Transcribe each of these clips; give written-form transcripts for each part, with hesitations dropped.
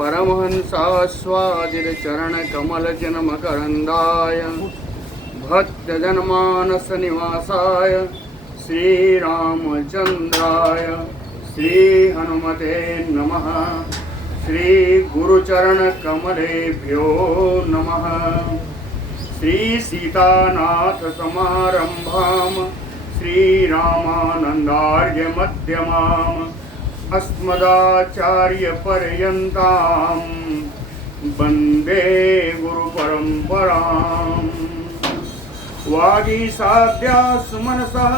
परमहंसास्वादितचरणकमलजनमकरन्दाय भक्तजनमानसनिवासाय श्रीरामचन्द्राय श्रीहनुमते नमः। श्रीगुरुचरणकमलेभ्यो नमः। श्रीसीतानाथसमारम्भां श्रीरामानन्दार्यमध्यमाम् अस्मदाचार्यपर्यन्तां वन्दे गुरुपरम्पराम्। वागीसाद्या सुमनसः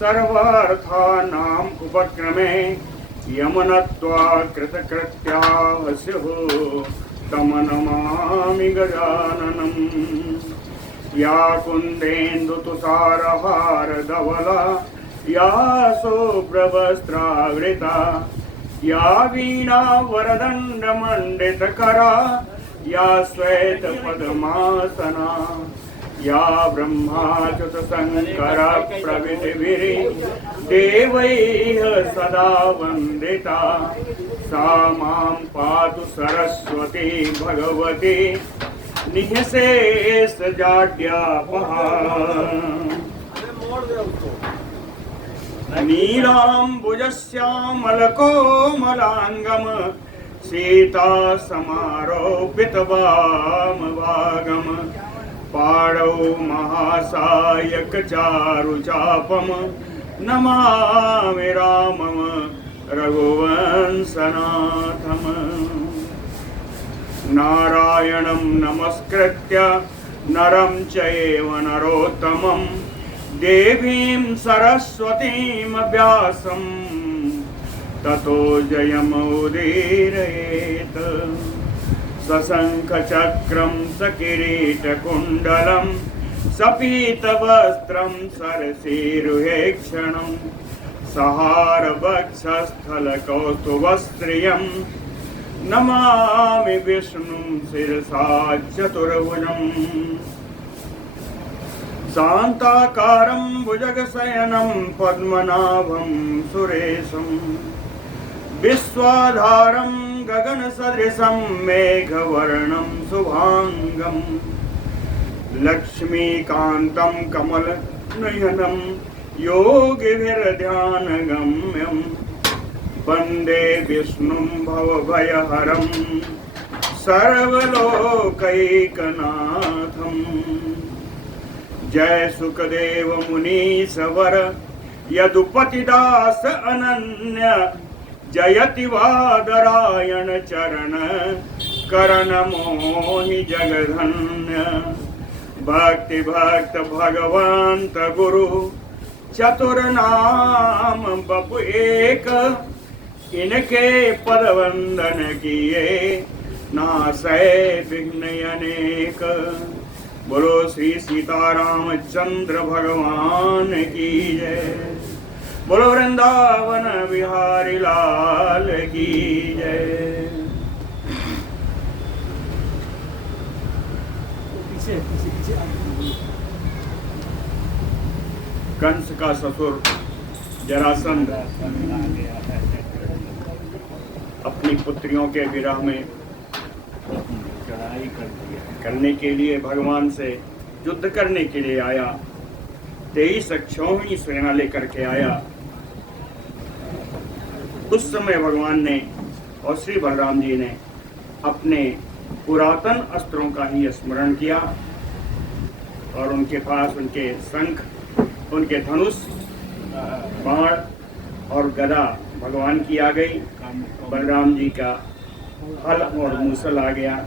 सर्वार्थानाम् उपक्रमे यमनत्वा कृतकृत्याः स्युः तं नमामि गजाननम्। या कुन्देन्दुतुषारहारधवला या शुभ्रवस्त्रावृता या वीणावरदण्डमण्डितकरा या श्वेतपद्मासना या ब्रह्माच्युतशङ्करा प्रभृतिभिः देवैः सदा वन्दिता सा मां पातु सरस्वती भगवती निःशेषजाड्यापहा। नीलाम्बुजश्यामलकोमलाङ्गम् सीतासमारोपितवामभागम् पाणौ महासायकचारुचापम् नमामि रामम् रघुवंशनाथम्। नारायणं नमस्कृत्य नरं चैव नरोत्तमं देवीं सरस्वतीं व्यासं ततो जयमुदीरयेत्। सशङ्खचक्रं सकिरीटकुण्डलं सपीतवस्त्रं सरसीरुहेक्षणं सहारवक्षस्थलकौस्तुभस्त्रियं नमामि विष्णुं शिरसा चतुर्भुजम्। शान्ताकारं भुजगशयनं पद्मनाभं सुरेशं विश्वाधारं गगनसदृशं मेघवर्णं शुभाङ्गं लक्ष्मीकान्तं कमलनयनं योगिभिर्ध्यानगम्यं वन्दे विष्णुं भवभयहरं सर्वलोकैकनाथम्। जय सुखदेव मुनीश्वर यदुपतिदास अनन्य जयति वादरायण चरण करण मोहि जगधन्य। भक्ति भक्त भगवंत गुरु चतुर नाम बपु एक इनके पद वंदन किए नासै विघ्न अनेक। बोलो श्री सीतारामचंद्र भगवान की जय। बोलो वृंदावन बिहारी लाल की जय। कंस का ससुर जरासंध अपनी पुत्रियों के विरह में करने के लिए भगवान से युद्ध करने के लिए आया। 23 अक्षौहिणी सेना लेकर के आया। उस समय भगवान ने और श्री बलराम जी ने अपने पुरातन अस्त्रों का ही स्मरण किया और उनके पास उनके शंख, उनके धनुष, बाण और गदा भगवान की आ गई। बलराम जी का हल और मूसल आ गया।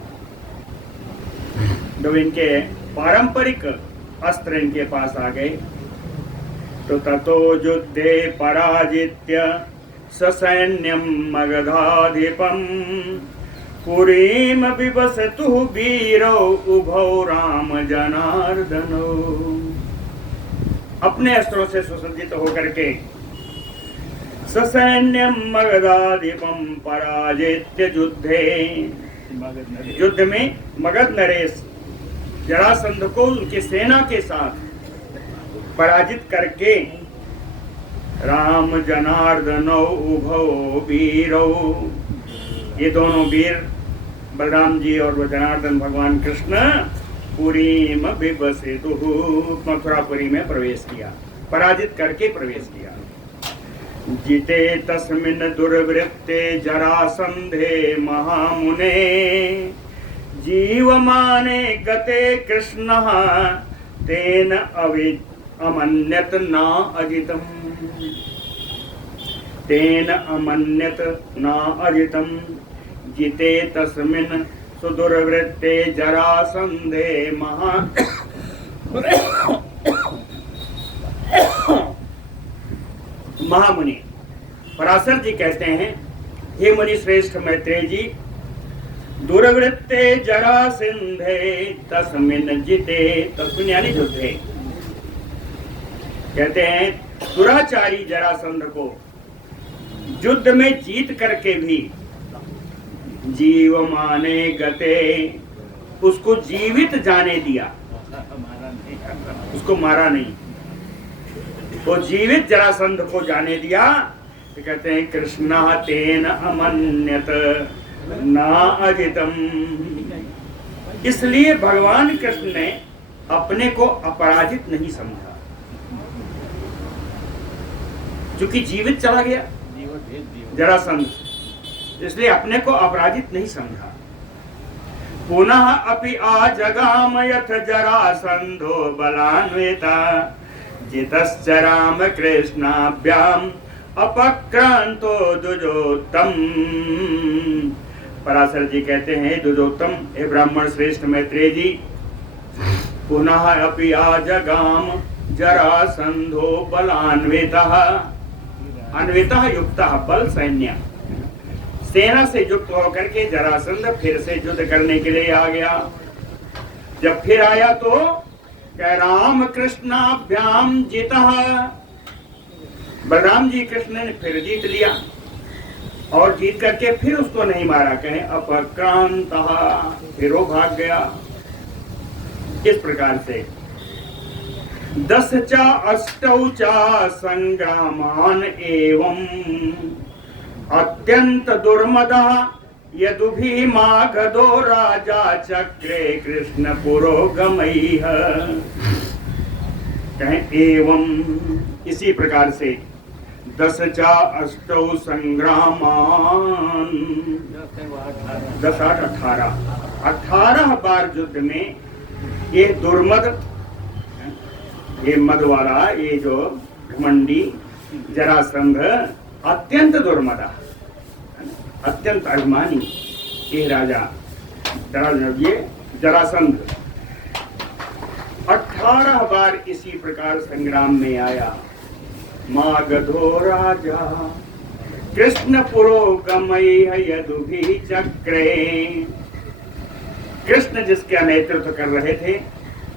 जब इनके पारंपरिक अस्त्र इनके पास आ गए तो ततो युद्धे पराजित्य ससैन्यं मगधाधिपं पुरीम विवसतु वीरो उभौ राम जनार्दनो। अपने अस्त्रों से सुसज्जित होकर के ससैन्यम मगधाधिपं पराजित्य युद्धे, युद्ध में मगध नरेश जरासंध को उनकी सेना के साथ पराजित करके राम जनार्दनो उभौ वीरो, ये दोनों वीर बलराम जी और जनार्दन भगवान कृष्ण पुरी में मथुरापुरी में प्रवेश किया, पराजित करके प्रवेश किया। जिते तस्मिन् दुर्वृत्ते जरासंधे महामुने जीवमाने गते कृष्णः तेन अमन्यत न अजितम्, तेन अमन्यत न अजितम्। जिते तस्मिन् सुदुर्वृत्ते जरासंधे महामुनि। पराशर जी कहते हैं, हे मुनि श्रेष्ठ मैत्रेय जी, दुर्वृत्ते जरासंधे तस्मिन् जिते, तस्मिन् यानी युद्धे, कहते हैं दुराचारी जरासंध को युद्ध में जीत करके भी जीवमाने गते, उसको जीवित जाने दिया, उसको मारा नहीं, वो जीवित जरासंध को जाने दिया। तो कहते हैं कृष्ण तेन अमन्यत न अजितम। इसलिए भगवान कृष्ण ने अपने को अपराजित नहीं समझा, क्योंकि जीवित चला गया जरासंध, इसलिए अपने को अपराजित नहीं समझा। पुनः अपि आजगाम यथ जरासंधो बलान्विता जितश्च राम कृष्णाभ्याम अपक्रांतो दुजोत्तम। पराशर जी कहते हैं, दुजोत्तम हे ब्राह्मण श्रेष्ठ मैत्रेय जी, पुनः अपि आजगाम जरासंधो बलान्वितः, अन्वितः युक्तः, बल सैन्य, सेना से युक्त होकर के जरासंध फिर से युद्ध करने के लिए आ गया। जब फिर आया तो क्या राम कृष्णाभ्याम जितः, बलराम जी कृष्ण ने फिर जीत लिया और जीत करके फिर उसको नहीं मारा, कहे अपक्रांतः, फिर वो भाग गया। इस प्रकार से 10 चा 8 चा संग्रामान एवं अत्यंत दुर्मदः यदुभीमागधो राजा चक्रे कृष्ण पुरोगमैः। कहें एवं, इसी प्रकार से 10 चा 8 संग्रामान, 10 8 18 बार युद्ध में ये दुर्मद, ये मद वाला, ये जो घमंडी जरासंध अत्यंत दुर्मदा, अत्यंत अभिमानी ये राजा ये जरासंध 18 बार इसी प्रकार संग्राम में आया। मागधो राजा कृष्ण पुरोगमैः यदुभिः चक्रे, कृष्ण जिसका नेतृत्व कर रहे थे,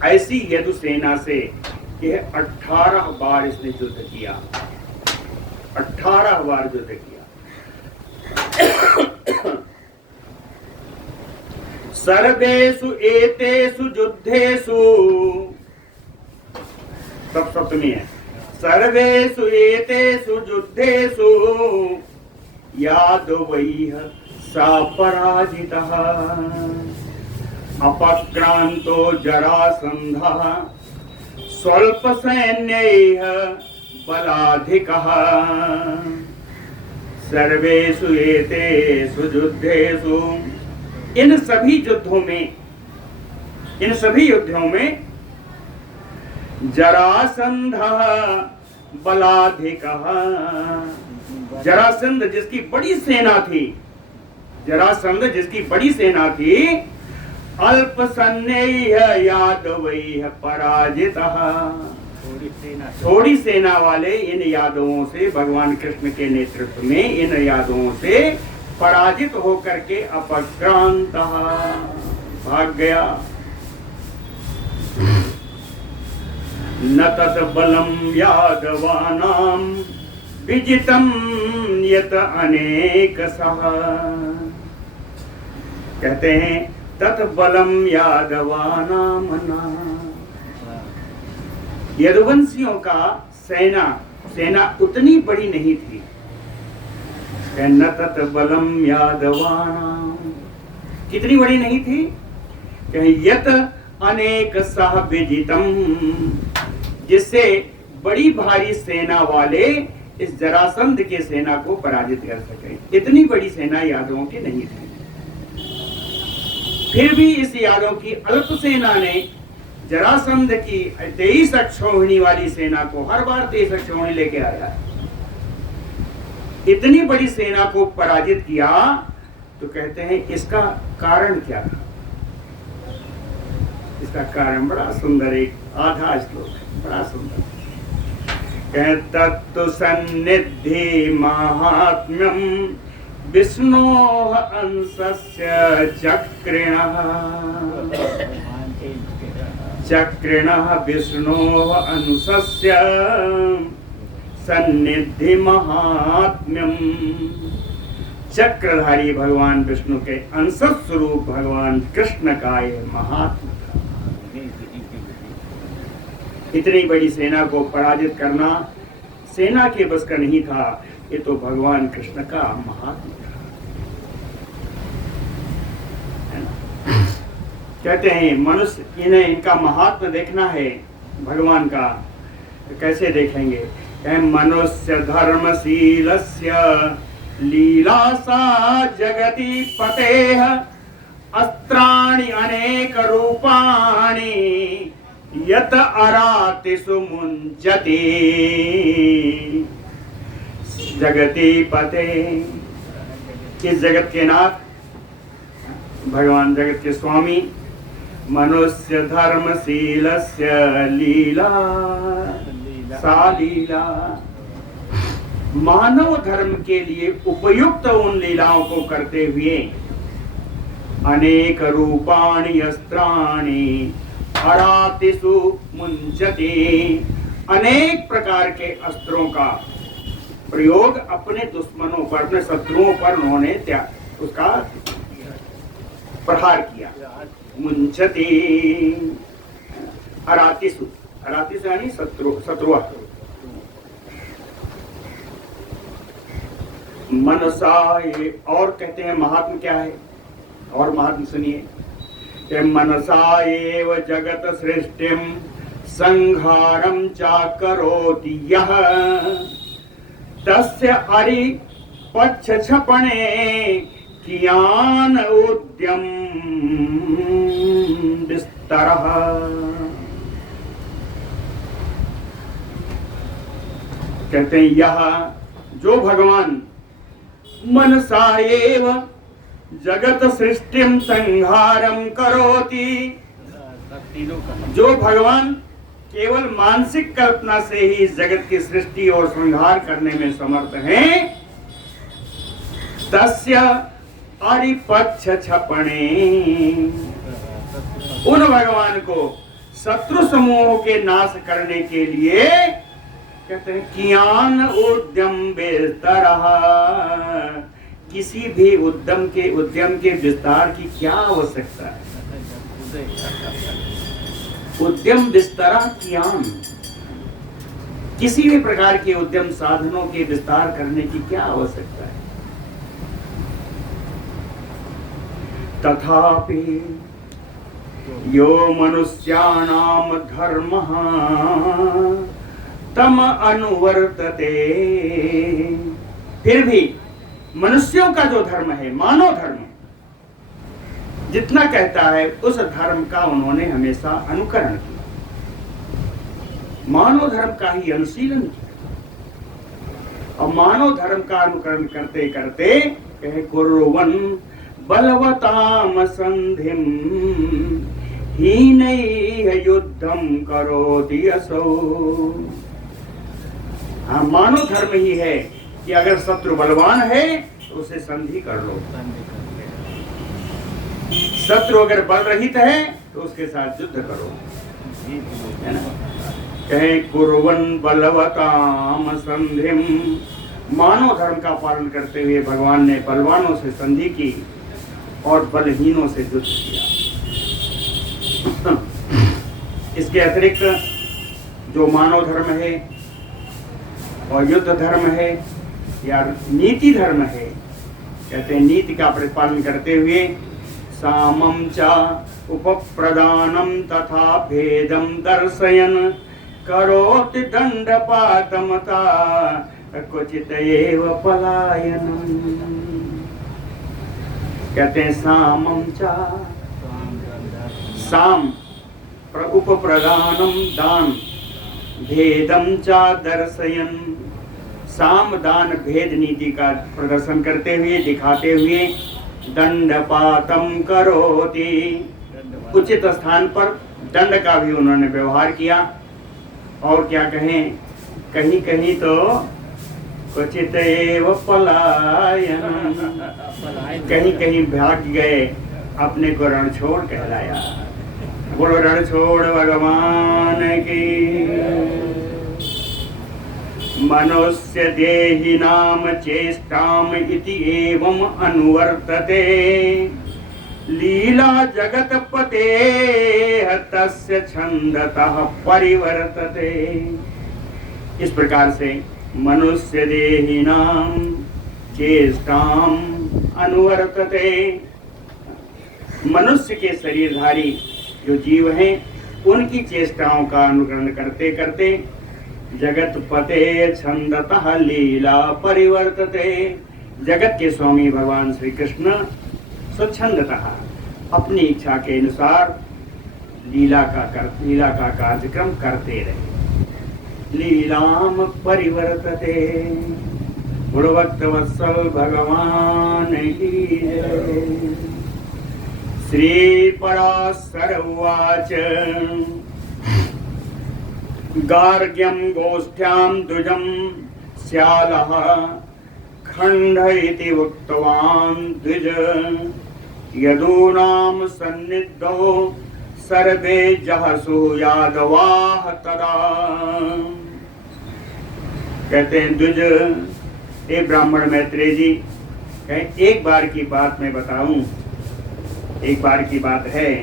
ऐसी यदु सेना से यह 18 बार इसने युद्ध किया, 18 बार युद्ध किया। सर्वेषु एतेषु युद्धेषु, सब सप्तमी है, सर्वेषु एतेषु युद्धेषु यादवैः सा पराजितः अपक्रांतो जरासंधः स्वल्प सैन्यैः बलाधिकः। सर्वेषु एतेषु युद्धेषु, इन सभी युद्धों में, इन सभी युद्धों में जरासंधः बलाधिकः, जरासंध जिसकी बड़ी सेना थी, जरासंध जिसकी बड़ी सेना थी, अल्प सैन्यैः यादवैः पराजितः, थोड़ी सेना वाले इन यादवों से, भगवान कृष्ण के नेतृत्व में इन यादवों से पराजित होकर के अपक्रांतः भाग गया। न तत् बलम यादवानां विजितं यत अनेकशः। कहते हैं तत् बलम यादवानां न, यदुवंशियों का सेना उतनी बड़ी नहीं थी। न तत् बलम यादवानां, कितनी बड़ी नहीं थी? यत अनेक सह विजितम, जिससे बड़ी भारी सेना वाले इस जरासंध के सेना को पराजित कर सके। इतनी बड़ी सेना यादवों की नहीं थी। फिर भी इस यादव की अल्प सेना ने जरासंध की 23 अक्षौहिणी वाली सेना को, हर बार 23 अक्षौहिणी लेके आया, इतनी बड़ी सेना को पराजित किया। तो कहते हैं इसका कारण क्या था? इसका कारण बड़ा सुंदर, एक आधा श्लोक है, बड़ा सुंदर। तत्तु सन्निधि महात्म्यम विष्णोः अंशस्य चक्रिणः विष्णोः अंशस्य सन्निधि महात्म्यम। चक्रधारी भगवान विष्णु के अंश स्वरूप भगवान कृष्ण का यह महात्म्य था। इतनी बड़ी सेना को पराजित करना सेना के बस का नहीं था, ये तो भगवान कृष्ण का महात्म्य था। कहते हैं मनुष्य, इन्हें इनका महात्म्य देखना है भगवान का, तो कैसे देखेंगे? मनुष्य धर्मशीलस्य लीला सा जगति पतेह अस्त्राणि अनेक रूपाणि यत अराति सुमुंचति। जगति पते, किस जगत के नाथ? भगवान जगत के स्वामी। मनुष्य धर्मशीलस्य लीला सा लीला, मानव धर्म के लिए उपयुक्त उन लीलाओं को करते हुए अनेक रूपाणि अस्त्राणि अरातिषु मुंचति, अनेक प्रकार के अस्त्रों का प्रयोग अपने दुश्मनों पर, अपने शत्रुओं पर उन्होंने उसका प्रहार किया। मुंचति अरातिषु, अरातिषु यानी शत्रु। मनसा, और कहते हैं महात्मा क्या है? और महात्मा सुनिए, मनसा एव जगत सृष्टिम संहारम चाकरोति यः तस्य हरि पक्ष क्षपणे कियान उद्यम विस्तरः। कहते हैं यह जो भगवान मनसा एव जगत सृष्टिम संहारम करोति, जो भगवान केवल मानसिक कल्पना से ही जगत की सृष्टि और संहार करने में समर्थ हैं, तस्य अरिपक्ष क्षपणे, उन भगवान को शत्रु समूहों के नाश करने के लिए कहते हैं कियान उद्यम विस्तरः, किसी भी उद्यम के विस्तार की क्या आवश्यकता है? उद्यम विस्तार कियान, किसी भी प्रकार के उद्यम साधनों के विस्तार करने की क्या आवश्यकता है? तथापि यो मनुष्याणाम धर्मः तम अनुवर्तते, फिर भी मनुष्यों का जो धर्म है, मानव धर्म, जितना कहता है उस धर्म का उन्होंने हमेशा अनुकरण किया, मानव धर्म का ही अनुशीलन किया। और मानव धर्म का अनुकरण करते करते कहे कुर्वन् बलवताम संधिम हीनैः युद्धम करोति असौ। हाँ, मानव धर्म ही है कि अगर शत्रु बलवान है तो उसे संधि कर लो, शत्रु अगर बल रहित है तो उसके साथ युद्ध करो, है ना? कहे कुर्वन् बलवताम संधिम, मानव धर्म का पालन करते हुए भगवान ने बलवानों से संधि की और बलहीनों से युद्ध किया। इसके अतिरिक्त जो मानव धर्म है और युद्ध धर्म है या नीति धर्म है, कहते हैं नीति का प्रतिपादन करते हुए सामं च उपप्रदानं तथा भेदं दर्शयन् करोति दंडपातमता क्वचित एव पलायनम्। कहते हैं सामं च, साम उपप्रदानम दान, भेदम च दर्शयन्, साम दान भेद नीति का प्रदर्शन करते हुए, दिखाते हुए, दंडपातम करोति, उचित स्थान पर दंड का भी उन्होंने व्यवहार किया। और क्या कहें, कहीं कहीं तो क्वचित एव पलायनम्, कहीं कहीं भाग गए, अपने को रण छोड़ कहलाया। बोलो रण छोड़ भगवान की। मनुष्य देहि नाम चेष्टाम इति एवं अनुवर्तते, लीला जगत पते तस्य छंदतः परिवर्तते। इस प्रकार से मनुष्य देहि नाम चेष्टाम अनुवर्तते, मनुष्य के शरीरधारी जो जीव हैं उनकी चेष्टाओं का अनुकरण करते करते जगत पते छंदतः लीला परिवर्तते, जगत के स्वामी भगवान श्री कृष्ण स्वच्छंदतः अपनी इच्छा के अनुसार लीला का कार्यक्रम करते रहे। लीलाम परिवर्तते। गुरुभक्त वत्सल भगवान की जय। श्री पराशर उवाच गार्ग्यं गोष्ठ्यां द्विजं स्यालः खंड इति उक्तवान् द्विज यदूनां सन्निधौ सर्वे जहसु यादवाः तदा। कहते हैं द्विज, हे ब्राह्मण मैत्रेय जी, एक बार की बात मैं बताऊं। एक बार की बात है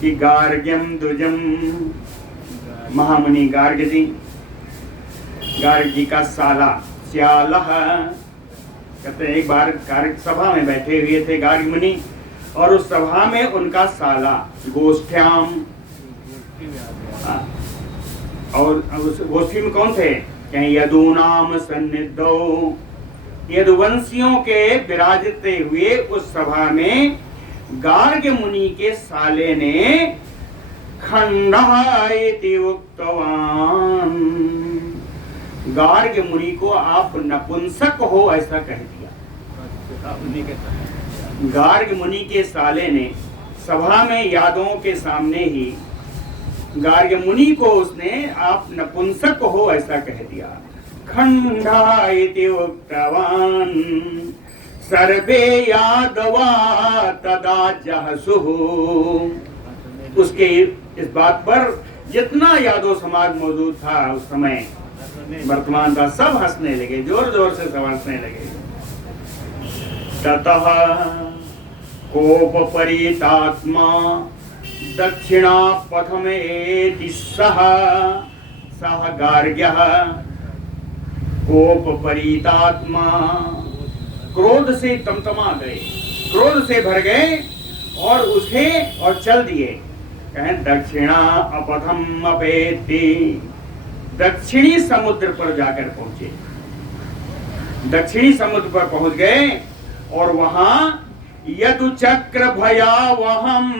कि गार्ग्यम द्विजम, महामुनि गार्ग जी का साला स्यालः। कहते हैं एक बार गार्ग सभा में बैठे हुए थे गार्ग मुनि, और उस सभा में उनका साला गोष्ठ्याम, और उस गोष्ठी में कौन थे, कहीं यदूनाम सन्निधौ, यदुवंशियों के विराजते हुए उस सभा में गार्ग मुनि के साले ने खंडः इति उक्तवान, गार्ग मुनि को आप नपुंसक हो ऐसा कह दिया। गार्ग मुनि के साले ने सभा में यादवों के सामने ही गार्ग मुनि को उसने आप नपुंसक हो ऐसा कह दिया। खंडः इति उक्तवान सर्वे यादवा तदा जहसुः। उसके इस बात पर जितना यादव समाज मौजूद था उस समय, वर्तमान का, सब हंसने लगे, जोर जोर से सब हंसने लगे। ततः कोप परितात्मा दक्षिणा पथमेति सह गार्ग्यः। कोप परितात्मा, क्रोध से तमतमा गए, क्रोध से भर गए और उठे और चल दिए। कहें दक्षिणा अपथम अपेति, दक्षिणी समुद्र पर जाकर पहुंचे। दक्षिणी समुद्र पर पहुंच गए और वहां यदु चक्र भयावहम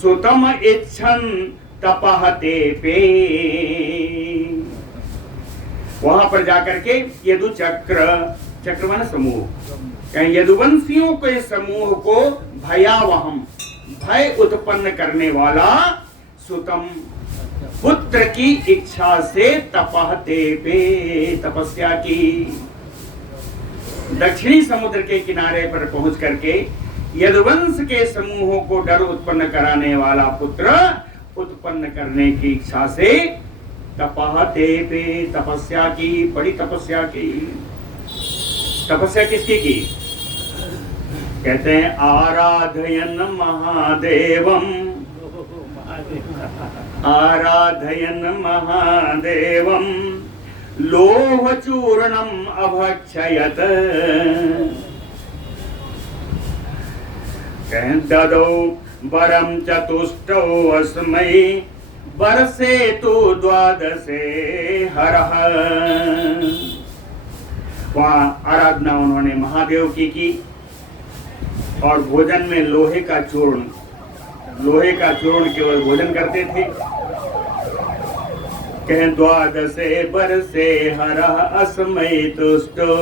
सुतम इच्छन तपहते पे। वहां पर जाकर के यदु चक्र, चक्र माने समूह, कहें यदुवंशियों के समूह को भयावहम, भय उत्पन्न करने वाला, सुतम पुत्र की इच्छा से तपहते पे, तपस्या की। दक्षिणी समुद्र के किनारे पर पहुंच करके यदुवंश के समूहों को डर उत्पन्न कराने वाला पुत्र उत्पन्न करने की इच्छा से तपहते पे, तपस्या की, बड़ी तपस्या की। तपस्या किसकी की? कहते हैं आराधयन महादेवम, आराधयन महादेवम लोह चूर्णम अभक्षयत। कह ददौ वरम चतुष्टौ अस्मै बरसे तु द्वादशे हरः। वहां आराधना उन्होंने महादेव की और भोजन में लोहे का चूर्ण केवल भोजन करते थे। कह द्वादशे बरसे हरः अस्मै तुष्टो।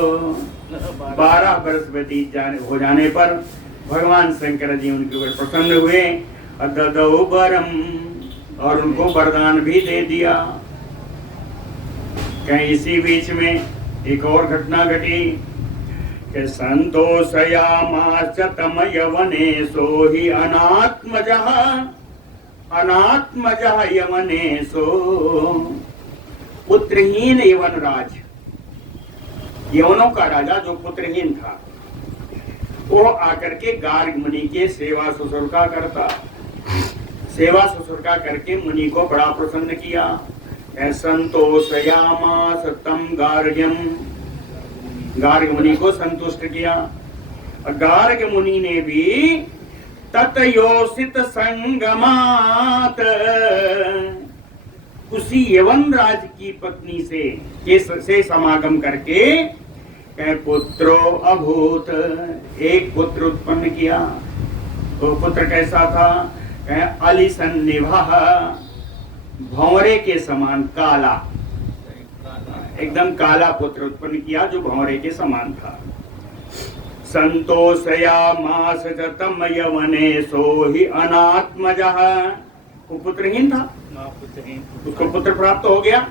12 वर्ष व्यतीत हो जाने पर भगवान शंकर जी उनके ऊपर प्रसन्न हुए। ददौ वरम, और उनको वरदान भी दे दिया। कहीं इसी बीच में एक और घटना घटी कि संतोषयामास तम यवनेशो हि अनात्मजः यवनेशो। पुत्रहीन यवनराज, यवनों का राजा जो पुत्रहीन था, वो आकर के गार्ग मुनि के सेवा ससुर करके मुनि को बड़ा प्रसन्न किया। संतोषयामास तम गार्ग्यम, गार्ग मुनि को संतुष्ट किया। गार्ग मुनि ने भी ततयोसित संगमात, उसी यवन राज की पत्नी से समागम करके पुत्रो अभूत, एक पुत्र उत्पन्न किया। तो पुत्र कैसा था? अलिसन्निभः, भंवरे के समान काला, एकदम काला पुत्र उत्पन्न किया जो भंवरे के समान था। संतोषयामास च तम यवनेशो हि अनात्मजः, वो पुत्रहीन था, उसको पुत्र प्राप्त हो गया।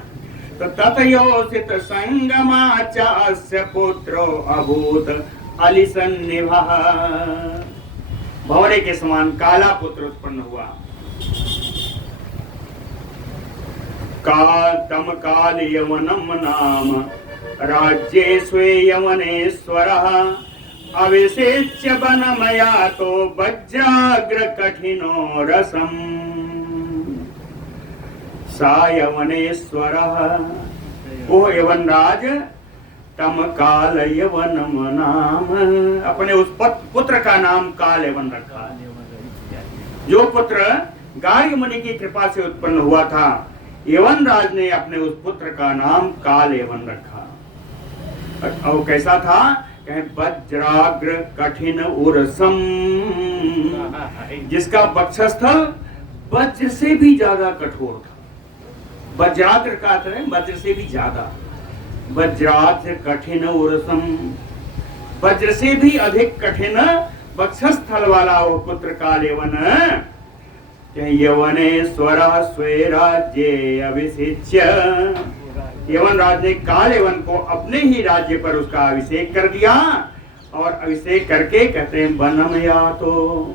तो ततयोसित संगमाचास्य पुत्रो अभूत अलिसन्निभः, भंवरे के समान काला पुत्र उत्पन्न हुआ। तम काल यवनम नाम राज्ये स्वे यवनेश्वरः अविशेच्य वनमया तो वज्राग्र कठिनो रसम। सा यवनेश्वरः, वो यवनराज तम काल यवनम नाम, अपने उस पुत्र का नाम काल यवन रखा। जो पुत्र गार्ग मुनि की कृपा से उत्पन्न हुआ था, यवन राज ने अपने उस पुत्र का नाम काल यवन रखा। और कैसा था? वज्राग्र कठिन उरसम, जिसका वक्षस्थल वज्र से भी ज्यादा कठोर था। वज्राग्र का अर्थ है वज्र से भी ज्यादा। वज्राग्र कठिन उरसम, वज्र से भी अधिक कठिन वक्षस्थल वाला वो पुत्र काल यवन। यवनेश्वर स्वे राज्ये अभिषेच्य, यवन राज ने काल यवन को अपने ही राज्य पर उसका अभिषेक कर दिया। और अभिषेक करके कहते हैं वनम या, तो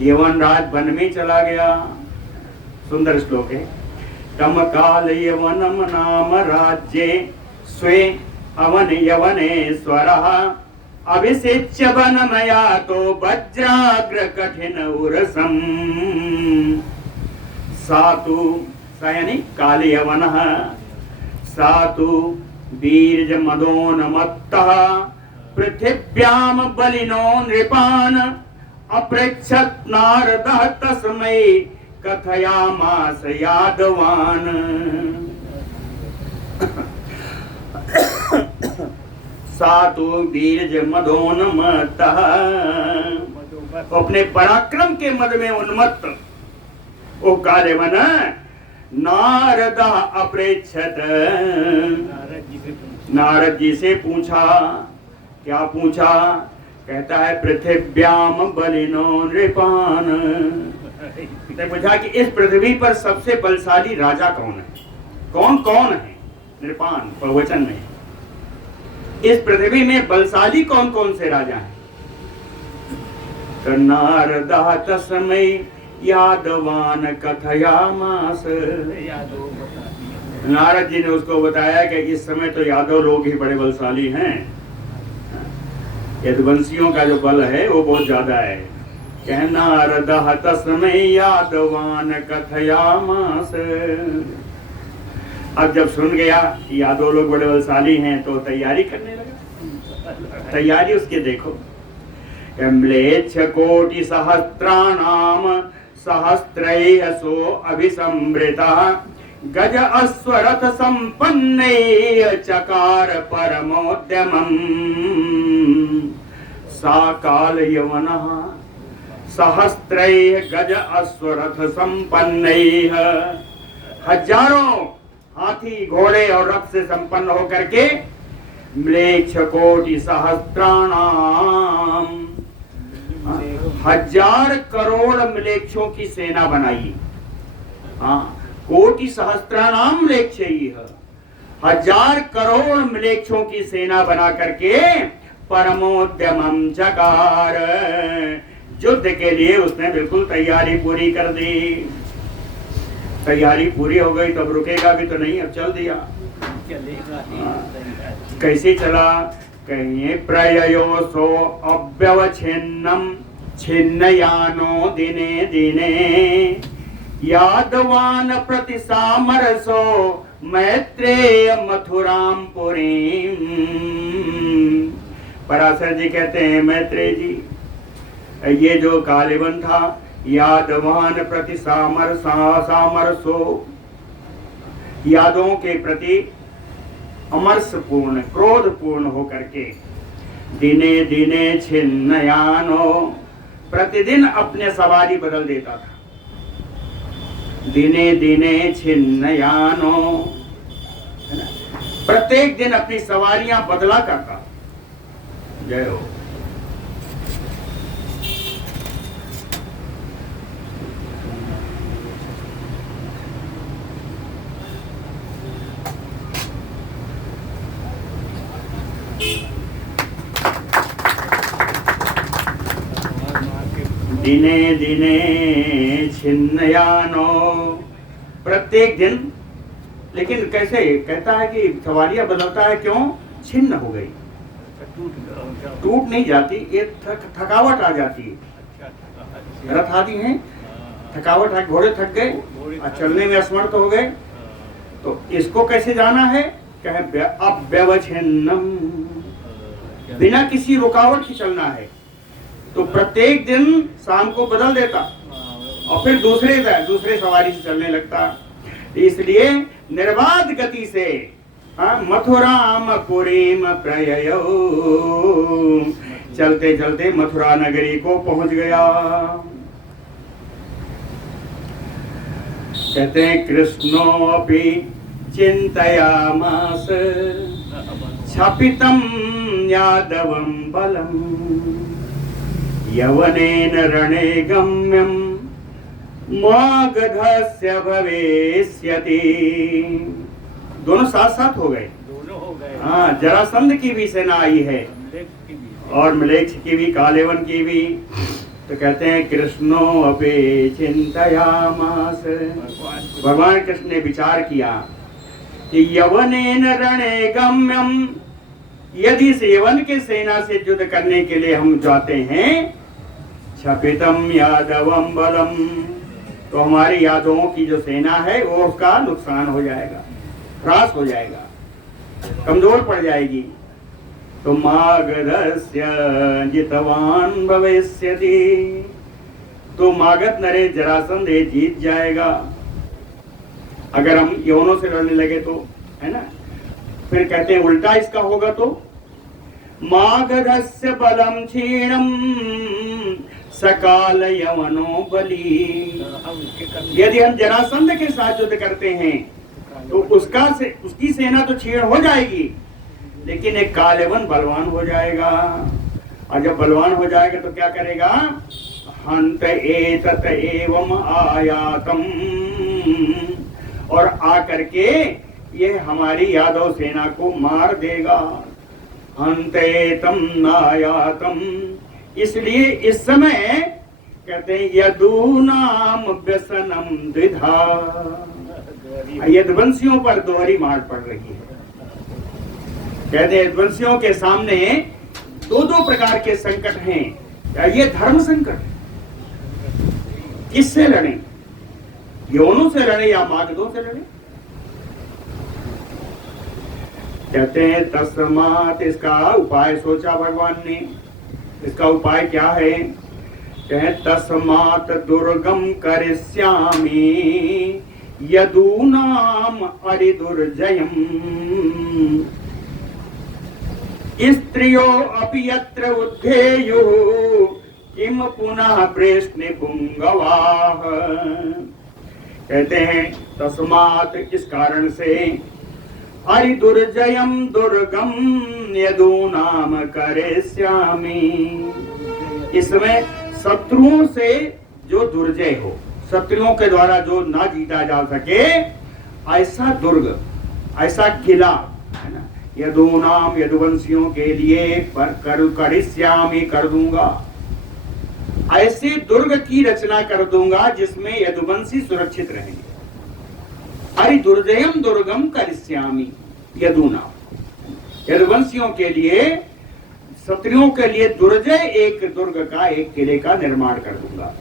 यवन राज वन में चला गया। सुंदर श्लोक है। तम काल यवनम नाम राज्ये स्वे अवन यवनेश्वरः अभिषेच्य वनमया तो वज्राग्र कठिन उरसम। सातु, यानी काल यवनः, सातु बीर्ज मदोन्मत्तः पृथिव्याम बलिनो नृपान् अप्रेक्षत नारदः तस्मै कथयामास यादवान्। सातु बीर्ज मदोन्मत्तः, अपने पराक्रम के मद में उन्मत्त वो काल यवन नारद अप्रेक्षत, नारद जी से पूछा। क्या पूछा? कहता है पृथिव्याम बलिनो नृपान्, ने पूछा कि इस पृथ्वी पर सबसे बलशाली राजा कौन है? कौन कौन है? नृपान बहुवचन में। इस पृथ्वी में बलशाली कौन कौन से राजा हैं? तो नारद तस्मै यादवान कथयामास, नारद जी ने उसको बताया कि इस समय तो यादव लोग ही बड़े बलशाली हैं, यदुवंशियों का जो बल है वो बहुत ज्यादा है। कहना नारद तस्मै यादवान कथयामास। अब जब सुन गया कि यादव लोग बड़े बलशाली हैं तो तैयारी करने लगा। तैयारी उसके देखो, म्लेच्छ कोटि सहस्राणाम सहस्रैःसो अभिसंवृता गज अश्वरथ संपन्नैः चकार परमोद्यमम् सा काल यवनः सहस्रैः गज अश्वरथ संपन्नैः, हजारों हाथी घोड़े और रथ से संपन्न होकर के म्लेच्छ कोटि सहस्राणाम, 1000 करोड़ म्लेच्छों की सेना बनाई। हाँ, कोटि सहस्राणाम म्लेच्छैः, 1000 करोड़ म्लेच्छों की सेना बना करके परमोद्यमम चकार, युद्ध के लिए उसने बिल्कुल तैयारी पूरी कर दी। तैयारी पूरी हो गई तो अब रुकेगा भी तो नहीं, अब चल दिया। कैसे चला? कहीं प्रययोसो अव्यवच्छिन्नम छिन्नयानो दिने दिने यादवान प्रति सामरसो मैत्रेय मथुराम पुरीम। पराशर जी कहते हैं, मैत्रेय जी, ये जो कालिवन था, यादवान प्रति सामरसो, यादवों के प्रति अमरसपूर्ण क्रोधपूर्ण होकर के, दिने दिने छिन्नयानो, प्रतिदिन अपने सवारी बदल देता था। दिने दिने छिन्नयानो, प्रत्येक दिन अपनी सवारियां बदला करता। जय हो। दिने दिने छिन्नयानो, प्रत्येक दिन। लेकिन कैसे कहता है कि सवारियां बदलता है, क्यों? छिन्न हो गई, टूट नहीं जाती, ये थकावट आ जाती है। रथ आदि हैं, थकावट है, घोड़े थक गए, चलने में असमर्थ हो गए, तो इसको कैसे जाना है? कहे अव्यवच्छिन्नम, बिना किसी रुकावट के चलना है। तो प्रत्येक दिन शाम को बदल देता और फिर दूसरे सवारी से चलने लगता। इसलिए निर्बाध गति से मथुराम पुरीम प्रययो, चलते चलते मथुरा नगरी को पहुंच गया। कहते हैं, कृष्णो अपि चिंतयामास क्षपितम यादवम बलम यवनेन रणे गम्यम मागधस्य भवेष्यति। दोनों साथ साथ हो गए। हाँ, जरासंध की भी सेना आई है और म्लेच्छ की भी, कालेवन की भी। तो कहते हैं, कृष्णो अपि चिंतयामास, भगवान कृष्ण ने विचार किया कि यवनेन रणे गम्यम, यदि इस यवन के सेना से युद्ध करने के लिए हम जाते हैं, क्षपितम यादवम बलम, तो हमारे यादवों की जो सेना है वो उसका नुकसान हो जाएगा, ह्रास हो जाएगा, कमजोर पड़ जाएगी। तो मागधस्य जितवान भविष्यति, तो मागध नरेश जरासंध जीत जाएगा अगर हम यवनों से लड़ने लगे तो, है ना। फिर कहते हैं उल्टा इसका होगा तो, मागधस्य बलम क्षीणम सकाल यवनो बली, यदि हम जरासंध के साथ युद्ध करते हैं तो उसकी सेना तो क्षीण हो जाएगी, लेकिन एक कालेवन बलवान हो जाएगा। और जब बलवान हो जाएगा तो क्या करेगा? हंत एतत एवं आयातम, और आकर के ये हमारी यादव सेना को मार देगा। हंतेतम नायातम, इसलिए इस समय कहते हैं यदूनाम व्यसनम द्विधा, यदुवंशियों पर दोहरी मार पड़ रही है। कहते हैं यदुवंशियों के सामने दो प्रकार के संकट हैं। ये धर्म संकट, किससे लड़े? यवनों से लड़े या मागधों से लड़े? कहते हैं तस्मात्, इसका उपाय सोचा भगवान ने इसका उपाय क्या है? कहे तस्मात् दुर्गम करिष्यामि यदूनाम अरिदुर्जयम् स्त्रियो अपि यत्र उद्धेयुः किम पुनः प्रश्न पुंगवाः। कहते हैं तस्मात् इस कारण से अरिदुर्जयम दुर्गम यदूनाम करिष्यामि, इसमें शत्रुओं से जो दुर्जय हो, शत्रुओं के द्वारा जो ना जीता जा सके, ऐसा दुर्ग, ऐसा किला है ना, यदूनाम यदुवंशियों के लिए करिष्यामि कर दूंगा, ऐसे दुर्ग की रचना कर दूंगा जिसमें यदुवंशी सुरक्षित रहेंगे। अरि दुर्जयम दुर्गम करिष्यामि यदूनाम, यदुवंशियों के लिए, क्षत्रियों के लिए दुर्जय एक दुर्ग का, एक किले का निर्माण कर दूंगा।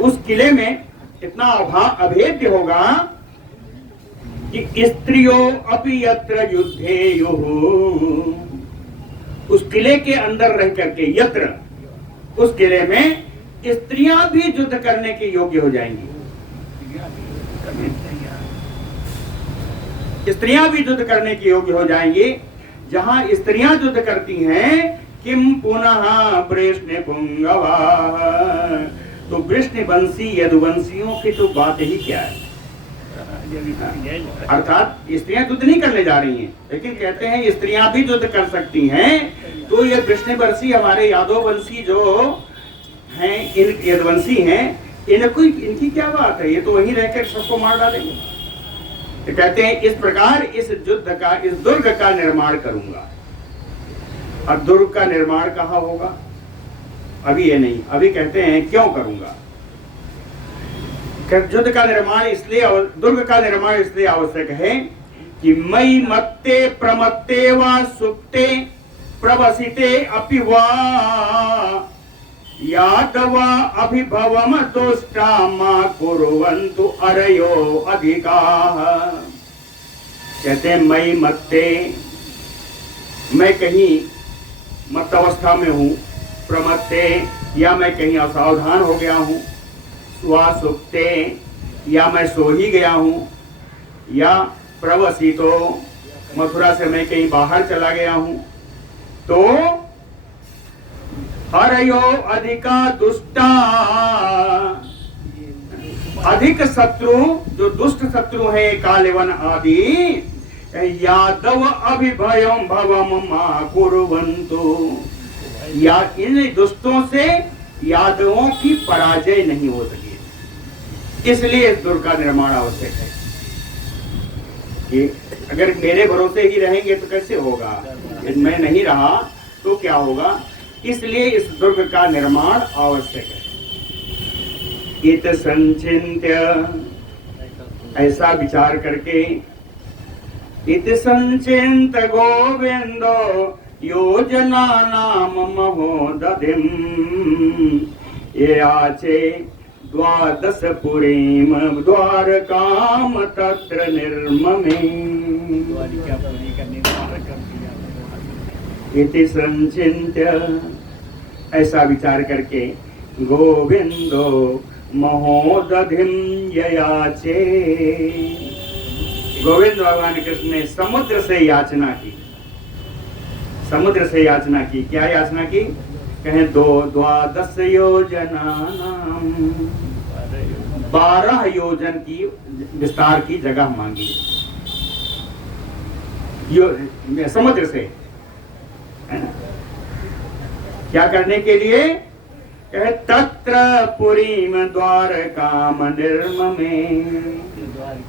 उस किले में इतना अभेद्य होगा कि स्त्रियों अपि यत्र युद्धेयुः, उस किले के अंदर रह करके, यत्र उस किले में स्त्रियां भी युद्ध करने के योग्य हो जाएंगी, स्त्रियां भी युद्ध करने के योग्य हो जाएंगी। जहां स्त्रियां युद्ध करती हैं, किम पुनः प्रश्न पुंगवा, तो वृष्णवंशी यदुवंशियों की तो बात ही क्या है। अर्थात स्त्रियां युद्ध नहीं करने जा रही हैं, लेकिन कहते हैं स्त्रियां भी युद्ध कर सकती हैं। तो ये वृष्णवंशी हमारे यादव वंशी जो हैं, इन यदुवंशी हैं, इनकी क्या बात है, ये तो वहीं रहकर सबको मार डालेंगे। तो कहते हैं इस प्रकार इस युद्ध का, इस दुर्ग का निर्माण करूंगा। अब दुर्ग का निर्माण कहाँ होगा? अभी ये नहीं, अभी कहते हैं क्यों करूंगा। युद्ध का निर्माण इसलिए, दुर्ग का निर्माण इसलिए आवश्यक है कि मई मत्ते प्रमत्ते वा सुप्ते प्रवसिते अपि वा यादवा अभिभवम दुष्टा मा कुर्वन्तु अरयो अधिकाः। कहते हैं मई मत्ते, मैं कहीं मत अवस्था में हूँ, प्रमत्ते या मैं कहीं असावधान हो गया हूँ, स्वासुप्ते या मैं सो ही गया हूँ, या प्रवसितो मथुरा से मैं कहीं बाहर चला गया हूँ, तो हरयो अधिका दुष्टा, अधिक शत्रु, जो दुष्ट शत्रु है कालेवन आदि, यादव अभिभयम भवम मा कुर्वन्तु, या इन दुष्टों से यादवों की पराजय नहीं हो सके, इसलिए इस दुर्ग का निर्माण आवश्यक है। कि अगर मेरे भरोसे ही रहेंगे तो कैसे होगा, यदि मैं नहीं रहा तो क्या होगा, इसलिए इस दुर्ग का निर्माण आवश्यक है। इत संचिन्त्य, ऐसा विचार करके, इत संचिन्त गोविंदो योजना नाम महोदधिम, ये आचे द्वादश पुरीम द्वारकाम तत्र निर्ममे। इति संचिन्त्य, ऐसा विचार करके, गोविंदो महोदधिम ययाचे, गोविंद भगवान कृष्ण ने समुद्र से याचना की, समुद्र से याचना की। क्या याचना की? कहें द्वादश योजना, 12 योजन की विस्तार की जगह मांगी समुद्र से, है ना। क्या करने के लिए? कहे तत्र पुरीम द्वारकाम निर्ममे,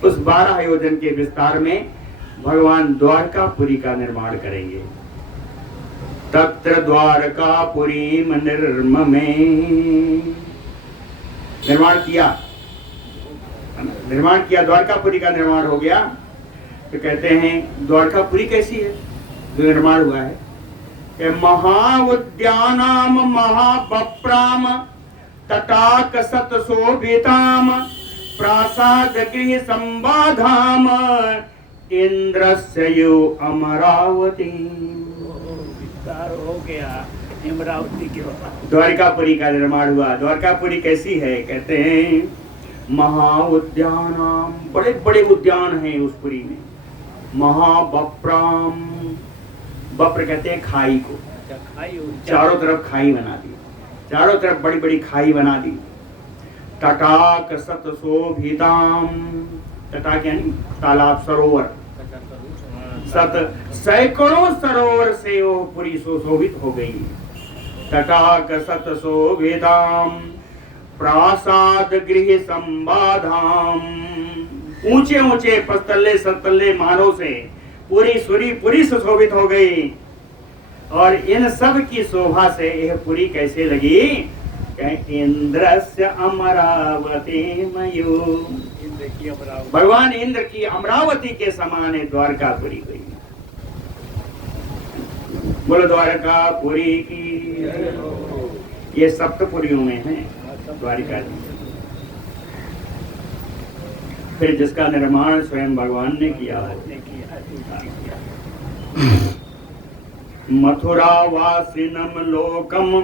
उस 12 योजन के विस्तार में भगवान द्वारकापुरी का निर्माण करेंगे। तत्र द्वारकापुरीम निर्ममे, निर्माण किया, निर्माण किया, द्वारकापुरी का निर्माण हो गया। तो कहते हैं द्वारकापुरी कैसी है जो निर्माण हुआ है? महाउद्यानाम महाबप्राम तटाक सतशोभिताम प्रासाद गृह संबाधाम इंद्रस्य यो अमरावती। विस्तार हो गया अमरावती के बाद। द्वारिकापुरी का निर्माण हुआ। द्वारकापुरी कैसी है? कहते हैं महाउद्यानाम, बड़े बड़े उद्यान हैं उस पुरी में। महाबप्राम, बप्र कहते हैं खाई को, चारों तरफ खाई बना दी, चारों तरफ बड़ी बड़ी खाई बना दी। तटाक सतशोभिताम, तटाक यानी तालाब, सरोवर, सत सैकड़ों सरोवर से वो पूरी सुशोभित हो गई। तटाक सतशोभिताम प्रासाद गृह संबाधाम, ऊंचे ऊंचे पस्तल्ले सतल्ले मालों से पूरी सुरी पूरी सुशोभित हो गई। और इन सब की शोभा से यह पुरी कैसे लगी? इंद्रस्य अमरावती मयू, भगवान इंद्र की अमरावती के समान है द्वारकापुरी हुई। बोलो द्वारकापुरी की। ये सप्तपुरियों में है द्वारिका जी। फिर जिसका निर्माण स्वयं भगवान ने किया। मथुरावासिनम लोकम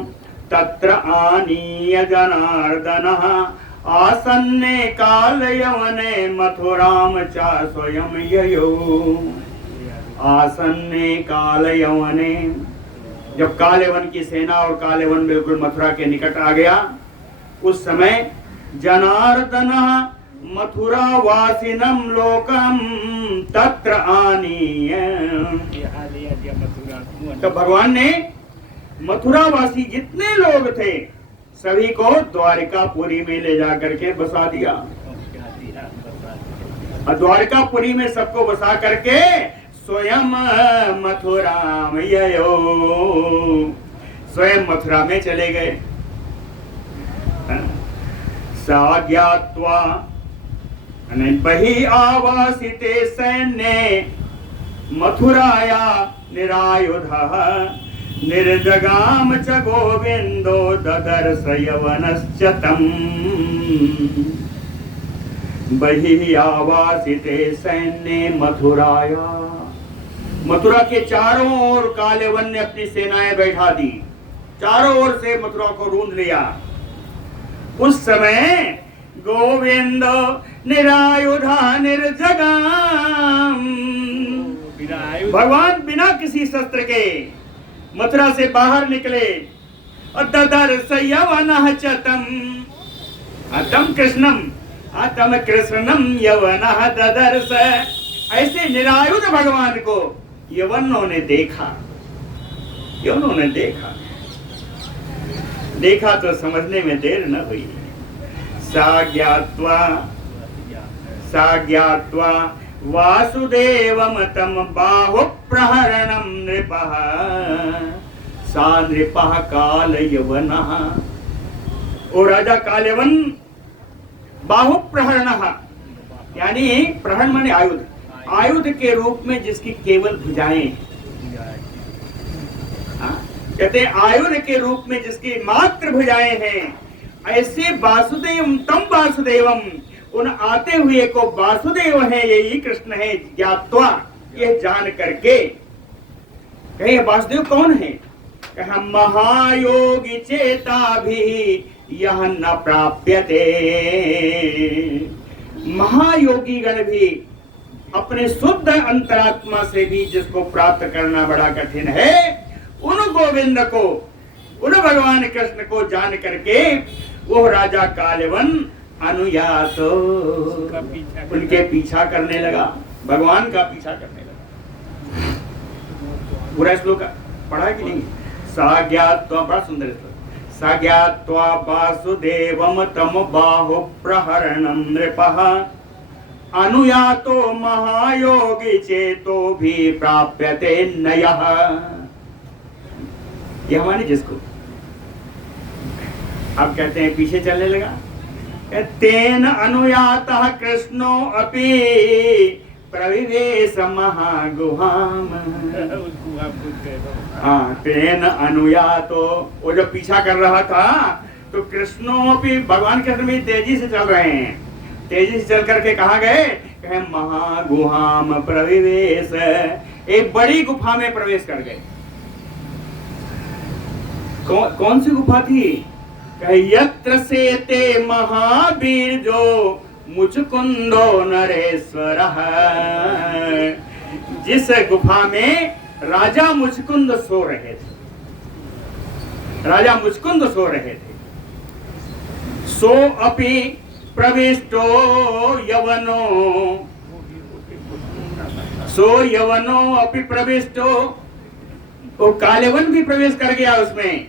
तत्र आनीय जनार्दनः आसन्ने काल यवने मथुराम चा स्वयं ययो। आसन्ने काल यवने, जब काल यवन की सेना और काल यवन बिल्कुल मथुरा के निकट आ गया, उस समय जनार्दनः मथुरा वासिनम लोकम तत्र आनीय, तो भगवान ने मथुरावासी जितने लोग थे सभी को द्वारिकापुरी में ले जा करके बसा दिया। और द्वारिकापुरी में सबको बसा करके स्वयं मथुरा में ययो, स्वयं मथुरा में चले गए। सा ज्ञात्वा बहि आवासिते सैन्य मथुराया निरायुधः निर्जगाम च गोविंदो ददर्श यवनश्च तम्। बहि आवासिते सैन्य मथुराया, मथुरा के चारों ओर कालेवन ने अपनी सेनाएं बैठा दी, चारों ओर से मथुरा को रूंध लिया। उस समय गोविंद निरायुधा निर्जगाम, भगवान बिना किसी शस्त्र के मथुरा से बाहर निकले। और ददर्श यवनः च तम्, तम कृष्णम, तम कृष्णम यवनः ददर्श, ऐसे निरायुध भगवान को यवनों ने देखा। यवनों ने देखा, देखा तो समझने में देर न हुई। सा ज्ञात्वा वासुदेवम तम बाहु प्रहरणम नृपः, सा नृपः काल यवनः, ओ राजा काल यवन बाहु प्रहरणः, यानी प्रहरण माने आयुध, आयुध के रूप में जिसकी केवल भुजाएं, कहते आयुध के रूप में जिसकी मात्र भुजाएं हैं, ऐसे वासुदेवम तम वासुदेवम, उन आते हुए को वासुदेव है, यही कृष्ण है। ज्ञात्वा, ये जान करके, कहे वासुदेव कौन है? कहा महायोगी चेता भी यह न प्राप्यते, महायोगी गण भी अपने शुद्ध अंतरात्मा से भी जिसको प्राप्त करना बड़ा कठिन है, उन गोविंद को, उन भगवान कृष्ण को जान करके वो राजा कालवन अनुयात उनके पीछा करने लगा, भगवान का पीछा करने लगा। पूरा श्लोक पढ़ा कि नहीं? सा ज्ञात्वा, बड़ा सुंदर श्लोक। सा ज्ञात्वा वासुदेवम तम बाहु प्रहरणम नृपः अनुयातो महायोगी चेतो भी प्राप्यते नयः। यह माने जिसको अब कहते हैं पीछे चलने लगा। तेन अनुयातः कृष्णो अपि प्रविवेश महागुहाम। हाँ, तेन अनुयातो, वो जो पीछा कर रहा था तो कृष्णो भी, भगवान कृष्ण भी तेजी से चल रहे हैं। तेजी से चल करके कहाँ गए? कहे महागुहाम प्रविवेश, एक बड़ी गुफा में प्रवेश कर गए। कौन सी गुफा थी? यत्र सेते महावीर जो मुचकुंदो नरेश्वर, जिस गुफा में राजा मुचकुंद सो रहे थे, राजा मुचकुंद सो रहे थे। सो अपि प्रविष्टो यवनो, सो यवनो अपि प्रविष्टो, वो कालेवन भी प्रवेश कर गया उसमें।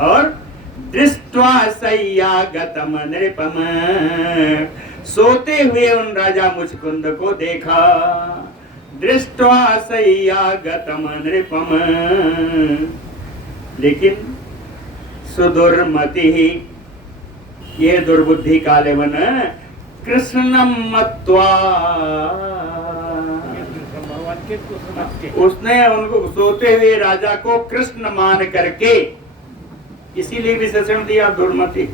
और दृष्ट्वा सय्यागतम नृपम, सोते हुए उन राजा मुचकुंद को देखा। दृष्ट्वा सय्यागतम नृपम, लेकिन सुदुर्मति, ये दुर्बुद्धि कालेवन कृष्णम मत्वा, उसने उनको सोते हुए राजा को कृष्ण मान करके, इसीलिए विशेषण दिया दुर्मति।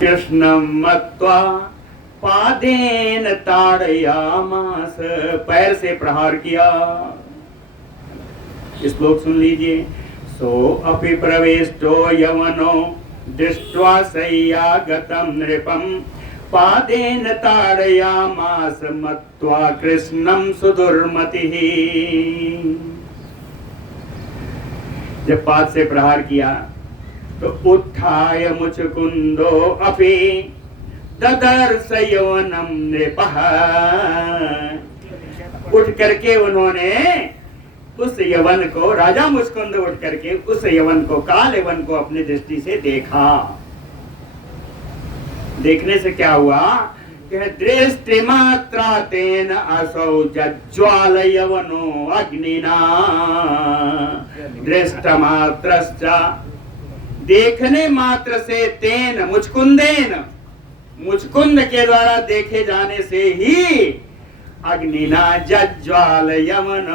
कृष्ण मत्वा पादेन ताड़यामास, पैर से प्रहार किया। श्लोक सुन लीजिए। सो अपि प्रविष्टो यवनो दृष्ट्वा सय्यागतं नृपं, पादेन ताड़यामास मत्वा कृष्णं सुदुर्मतिः। जब पाद से प्रहार किया तो उत्थाय मुचकुंदो अपि ददर्श यवनं नृपः, उठ करके उन्होंने उस यवन को, राजा मुचकुंद उठ करके उस यवन को, काल यवन को अपनी दृष्टि से देखा। देखने से क्या हुआ? दृष्टिमात्रा तेन असौ जज्ज्वाल यवनो अग्निना, दृष्टमात्रश्च, देखने मात्र से, तेन मुचकुंदेन, मुचकुंद के द्वारा देखे जाने से ही, अग्निना जज्ज्वाल यवन,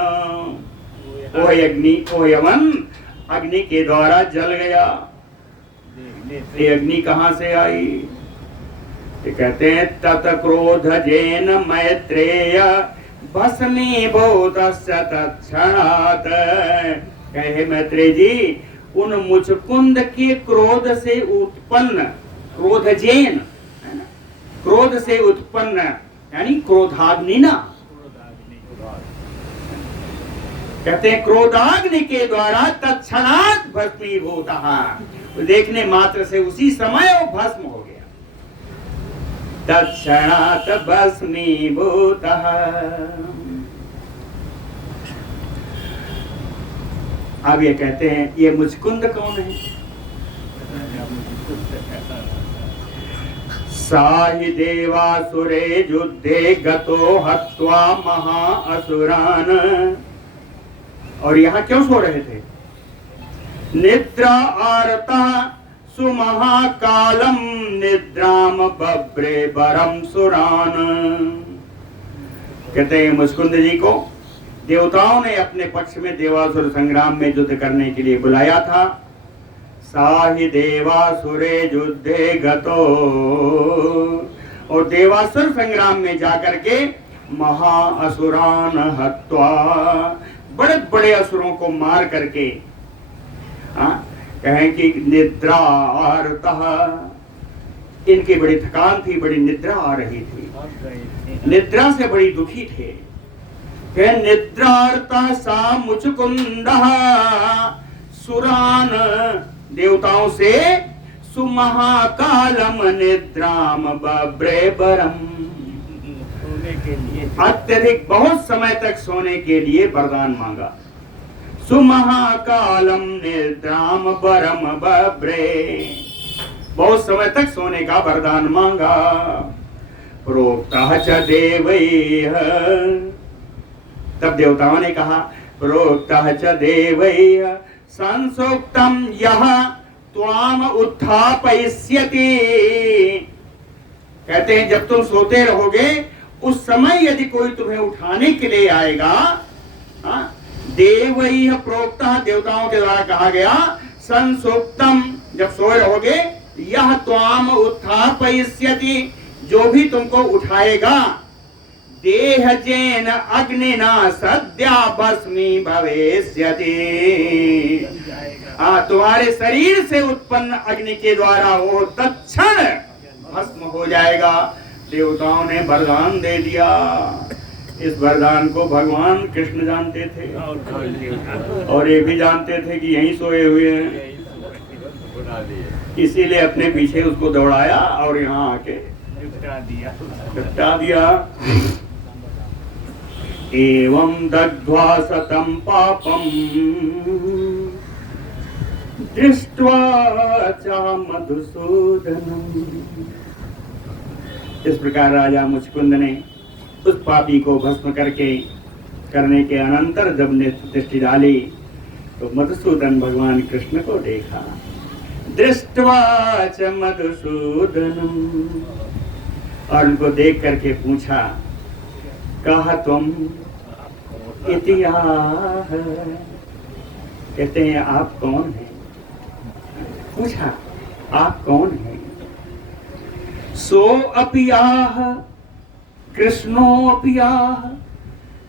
ओ यवन अग्नि के द्वारा जल गया। ये अग्नि कहां से आई? ये कहते हैं तत क्रोधजेन मैत्रेय भस्मीभूतस्य तत्क्षणात्। कहे मैत्रेय जी, उन मुचकुंद के क्रोध से उत्पन्न, क्रोधजेन है ना, क्रोध से उत्पन्न यानी क्रोधाग्नि ना, कहते हैं क्रोधाग्नि के द्वारा तत्क्षणात् भस्मीभूतः, देखने मात्र से उसी समय वो भस्म हो गया। तत्क्षणात् भस्मीभूतः। अब ये कहते हैं ये मुचकुंद कौन है? साहि देवासुरे युद्धे गतो हत्वा महाअसुरान। और यहाँ क्यों सो रहे थे? निद्रा आरता सुमहाकालम निद्राम बब्रे बरम सुरान। कहते हैं मुचकुंद जी को देवताओं ने अपने पक्ष में देवासुर संग्राम में युद्ध करने के लिए बुलाया था। साहि देवासुरे युद्धे गतो, और देवासुर संग्राम में जाकर के महाअसुरान हत्वा, बड़े बड़े असुरों को मार करके, कहें कि निद्रा आरतः, इनकी बड़ी थकान थी, बड़ी निद्रा आ रही थी, निद्रा से बड़ी दुखी थे। निद्रार्ता सा मुचकुंदः सुरान, देवताओं से सुमहाकालम निद्राम बब्रे बरम, अत्यधिक बहुत समय तक सोने के लिए वरदान मांगा। सुमहाकालम निद्राम बरम बब्रे, बहुत समय तक सोने का वरदान मांगा। प्रोक्तः च देवैः, तब देवताओं ने कहा प्रोक्तः च देवैः संसुप्तं यः त्वाम उत्थापयिष्यति। कहते हैं जब तुम सोते रहोगे उस समय यदि कोई तुम्हें उठाने के लिए आएगा, देवैः प्रोक्तः, देवताओं के द्वारा कहा गया, संसुप्तम, जब सोए रहोगे, यह त्वाम उत्थापयिष्यति, जो भी तुमको उठाएगा, देह जेन अग्निना सद्या भस्मी भवेष्यति। तुम्हारे शरीर से उत्पन्न अग्नि के द्वारा वो तत्क्षण भस्म हो जाएगा। देवताओं ने वरदान दे दिया। इस वरदान को भगवान कृष्ण जानते थे और ये भी जानते थे कि यहीं सोए हुए हैं, इसीलिए अपने पीछे उसको दौड़ाया और यहाँ आके निपटा दिया। एवं दग्ध्वा सतम पापम दृष्ट्वा च मधुसूदनम। इस प्रकार राजा मुचकुंद ने उस पापी को भस्म करने के अनंतर जब ने दृष्टि डाली तो मधुसूदन भगवान कृष्ण को देखा। दृष्ट्वा च मधुसूदनम, और उनको देख करके पूछा, कहा तुम इतिहास, कहते हैं आप कौन हैं? पूछा आप कौन हैं? सो अपियाह कृष्णो अपियाह।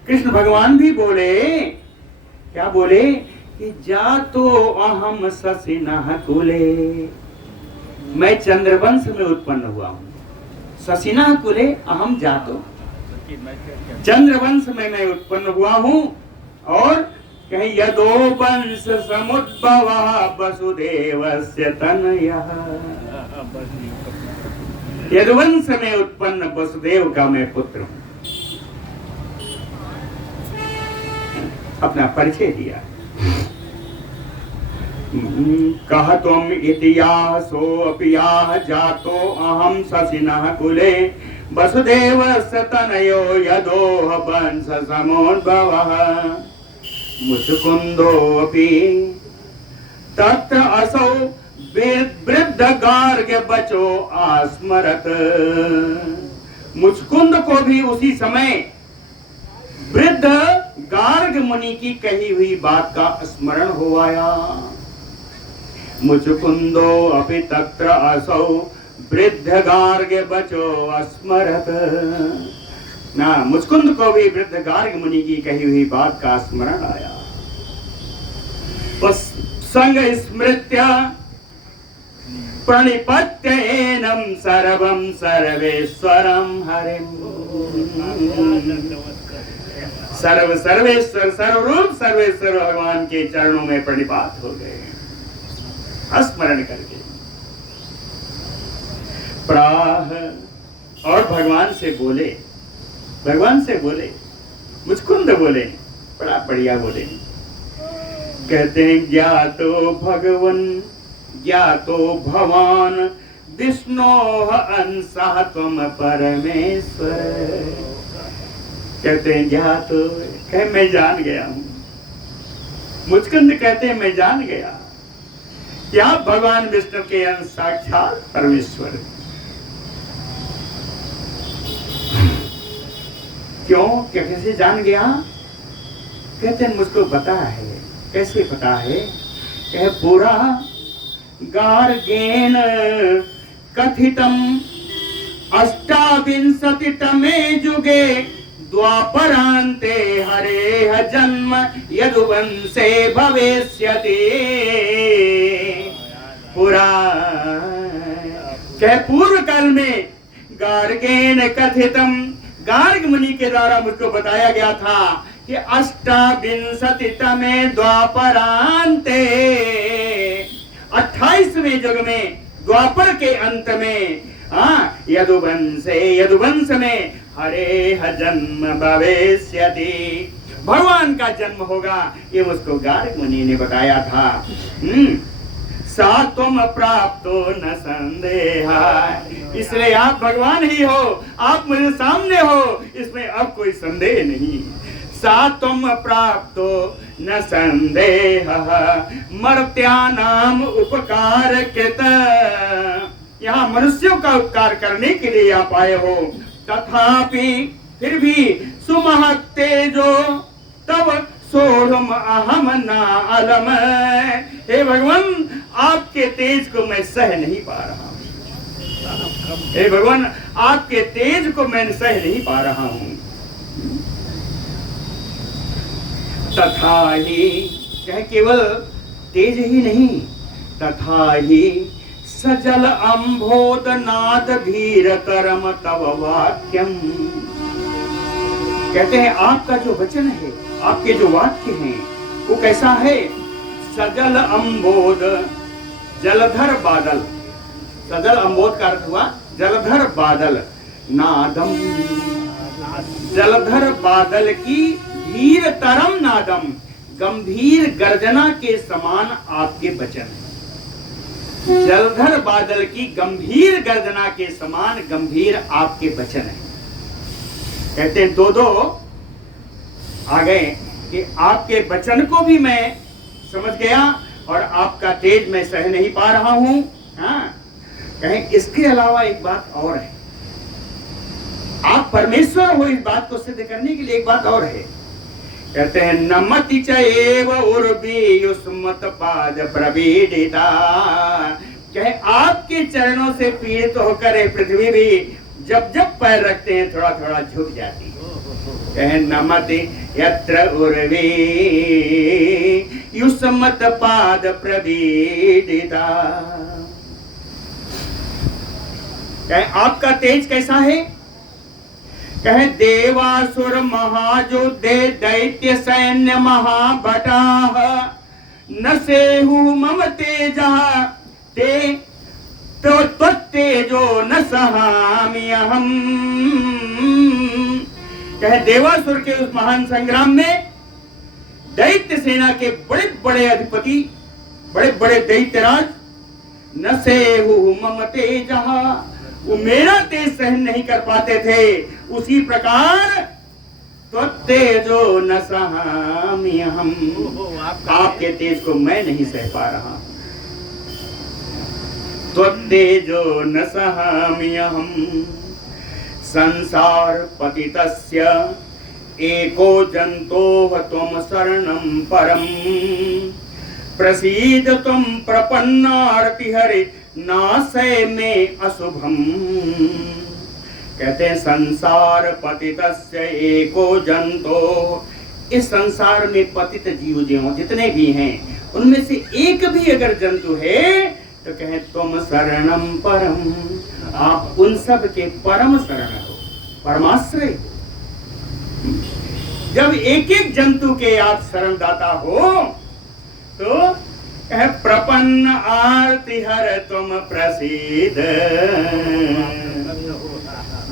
कृष्ण भगवान भी बोले, क्या बोले कि जा तो अहम ससिनः कुले, मैं चंद्रवंश में उत्पन्न हुआ हूँ। ससिनः कुले अहम जातो, चंद्रवंश में मैं उत्पन्न हुआ हूँ। और कहीं यदो वंश समुद्भव वसुदेवस्य तनयः, यदुवंश में उत्पन्न वसुदेव का मैं पुत्र हूँ। अपना परिचय दिया। कह तुम इतिहासो अपियाह जातो अहम ससिनः कुले वसुदेवस्य तनयो यदोह वंश समुद्भवः मुचुकुंदोऽपि तत्र असौ वृद्ध गार्ग बचो आस्मरत। मुचकुंद को भी उसी समय वृद्ध गार्ग मुनि की कही हुई बात का स्मरण हो आया। मुचकुंदो अपि तत्र असौ वृद्ध गार्ग बचो अस्मरत। ना मुचकुंद को भी वृद्ध गार्ग मुनि की कही हुई बात का स्मरण आया। बस संग स्मृत्य प्रणिपत्य एनम सर्वम सर्वेश्वरम हरिम। सर्वेश्वर सर्वरूप सर्वेश्वर भगवान के चरणों में प्रणिपात हो गए स्मरण करके। प्राह, और भगवान से बोले मुचकुंद बोले, बड़ा बढ़िया बोले। कहते हैं ज्ञातो भगवन ज्ञातो भवान विष्णोः अंशः त्वम परमेश्वर। कहते हैं ज्ञातो, कहे मैं जान गया हूं। मुचकुंद कहते हैं मैं जान गया कि आप भगवान विष्णु के अंश साक्षात परमेश्वर। क्यों? कैसे जान गया? कहते हैं मुझको पता है। कैसे पता है? कहे पुरा गार्गेन कथितम अष्टाविंशतितमे युगे द्वापरान्ते हरेः जन्म यदुवंशे भविष्यति। पुरा, कहे पूर्व काल में गार्गेन कथितम, गार्ग मुनि के द्वारा मुझको बताया गया था कि अष्टाविंशतितमे द्वापरान्ते, 28वें युग में द्वापर के अंत में यदुवंश में हरेः जन्म भविष्यति, भगवान का जन्म होगा। ये मुझको गार्ग मुनि ने बताया था। सा तुम प्राप्तो न संदेह, इसलिए आप भगवान ही हो, आप मेरे सामने हो, इसमें अब कोई संदेह नहीं। सा तुम प्राप्तो न संदेह मर्त्यानाम उपकार कृत, यहाँ मनुष्यों का उपकार करने के लिए आप आए हो। तथापि फिर भी सुमहत् तेजो तब सोढ़म अहम ना अलम। हे भगवान, आपके तेज को मैं सह नहीं पा रहा हूँ। हे भगवान, आपके तेज को मैं सह नहीं पा रहा हूँ। तथा ही, क्या केवल तेज ही नहीं, तथा ही सजल अम्भोद नाद धीर करम तव वाक्यम। कहते हैं आपका जो वचन है, आपके जो वाक्य हैं, वो कैसा है? सजल अम्बोद, जलधर बादल। सजल अम्बोद का अर्थ हुआ जलधर बादल, नादम, जलधर बादल की धीर तरम नादम, गंभीर गर्जना के समान आपके वचन है। जलधर बादल की गंभीर गर्जना के समान गंभीर आपके वचन है। कहते हैं दो आ गए कि आपके वचन को भी मैं समझ गया और आपका तेज मैं सह नहीं पा रहा हूं। हाँ, कहें इसके अलावा एक बात और है, आप परमेश्वर हो, इस बात को सिद्ध करने के लिए एक बात और है। कहते हैं नमति चैव उर्वी युष्मत पाद प्रवीडिता। कहे आपके चरणों से पीड़ित होकर पृथ्वी भी जब जब पैर रखते हैं थोड़ा थोड़ा झुक जाती है। कहे नमति यत्र उर्वी युष्मत पाद प्रवीडिता। कहे आपका तेज कैसा है? कहे देवासुर महायोद्धे दैत्य सैन्य महाभटा न सेहु मम तेजः ते तो तेजो न सहामि अहम्। कहे देवासुर के उस महान संग्राम में दैत्य सेना के बड़े बड़े अधिपति, बड़े बड़े दैत्यराज, न सेहु मम तेजः, वो मेरा तेज सहन नहीं कर पाते थे। उसी प्रकार त्वत्तेजो न सहामि अहम्, आपके तेज को मैं नहीं सह पा रहा। त्वत्तेजो न सहामि अहम् संसार पतितस्य एको जन्तोः त्वं शरणं परम् प्रसीद त्वं प्रपन्नार्ति हरे नाशय में अशुभम। कहते हैं संसार पतितस्य एको जंतो, इस संसार में पतित जीव जो जितने भी हैं उनमें से एक भी अगर जंतु है तो कहे तुम शरणम परम, आप उन सब के परम शरण हो, परमाश्रय। जब एक एक जंतु के आप शरणदाता हो तो कहे प्रपन्न आरती हर तुम प्रसीद।